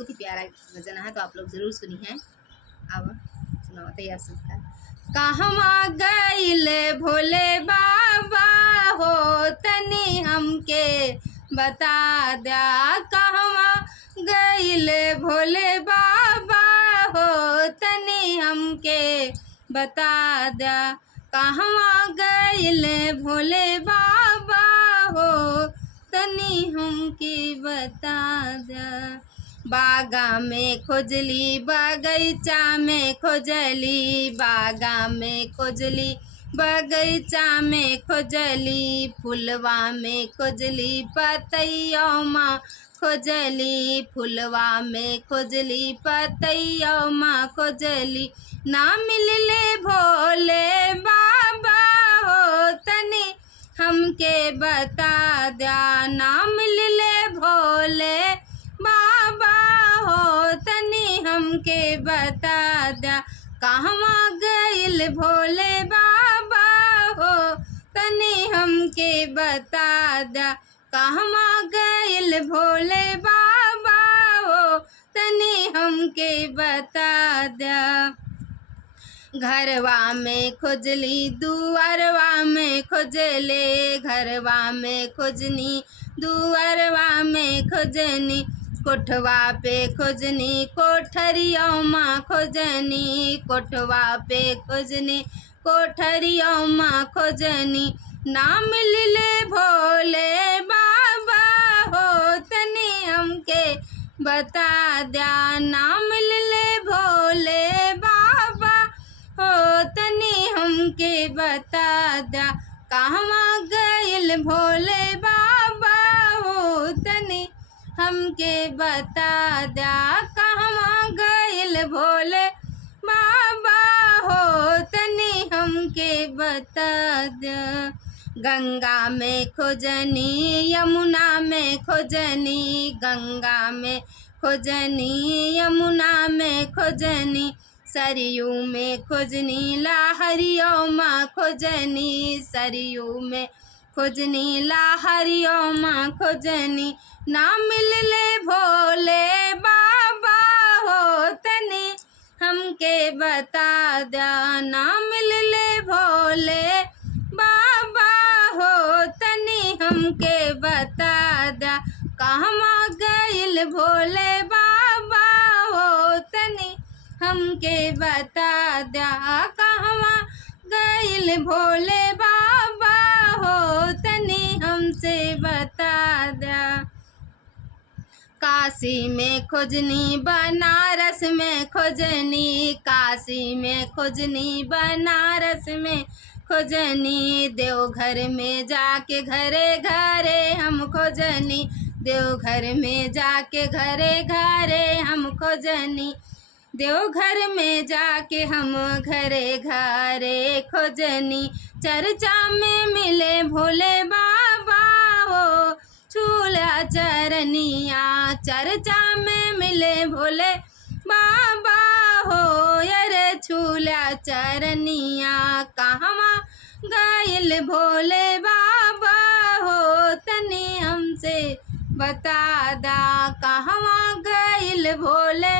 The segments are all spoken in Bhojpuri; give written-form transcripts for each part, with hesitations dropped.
बहुत ही प्यारा भजन है, तो आप लोग ज़रूर सुनिए। अब सुनाओ, तैयार सुनकर। कहवा गइल भोले बाबा हो तनी हमके बता द्या, कहवा गइल भोले बाबा हो तनी हमके बता द्या, कहवा गइल भोले बाबा हो तनी हमके बता द्या। बागा में खोजली बगीचा में खोजली, बागा में खोजली बगीचा में खोजली, फुलवा में खोजली पतैयों माँ खोजली, फुलवा में खोजली पतैयों माँ खोजली, ना मिलले भोले बाबा हो तनी हमके बता द्या, ना मिलले भोले बाबा हो तनी हमके बता द्या, कहवा गइल भोले बाबा हो तनी हमके बता द्या, कहवा गइल भोले बाबा हो तनी हमके बता द्या। घरवा में खोजली दुआरवा में खोजले, घरवा में खोजनी दुआरवा में खोजनी, कोठवा पे खोजनी कोठरियों माँ खोजनी, कोठवा पे खोजनी कोठरियों माँ खोजनी, ना मिलले भोले बाबा हो तनी हमके बता द्या, ना मिलले भोले बाबा हो तनी हमके बता द्या, कहवा गइल भोले बाबा हो तनी हमके बता द्या, कहवा गइल भोले बाबा हो तनी हमके बता द्या। गंगा में खोजनी यमुना में खोजनी, गंगा में खोजनी यमुना में खोजनी, सरयू में खोजनी लाहरियों माँ खोजनी, सरयू में खोजनी लाहरियों माँ खोजनी, ना मिलले भोले बाबा हो तनी हमके बता द्या, ना मिलले भोले बाबा हो तनी हमके बता द्या, कहवा गइल भोले बाबा हो तनी हमके बता द्या, कहवा गइल भोले बाबा हो तनी हमसे बता द्या। काशी में खोजनी बनारस में खोजनी, काशी में खोजनी बनारस में खोजनी, देवघर में जाके घरे घरे हम खोजनी, देवघर में जाके घरे घरे हम खोजनी, देवघर में जाके हम घरे घरे खोजनी, चर्चा में मिले भोले बाबा हो छूला चरनिया, चर्चा में मिले भोले बाबा हो अरे छूला चरनिया, कहवा गइल भोले बाबा हो तनी हमसे बता दा, कहवा गइल भोले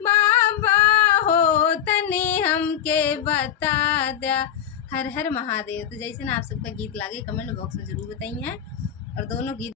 बाबा हो तनी हमके बता दा। हर हर महादेव। तो जैसे ना आप सबका गीत लागे कमेंट बॉक्स में ज़रूर बताइए, और दोनों गीत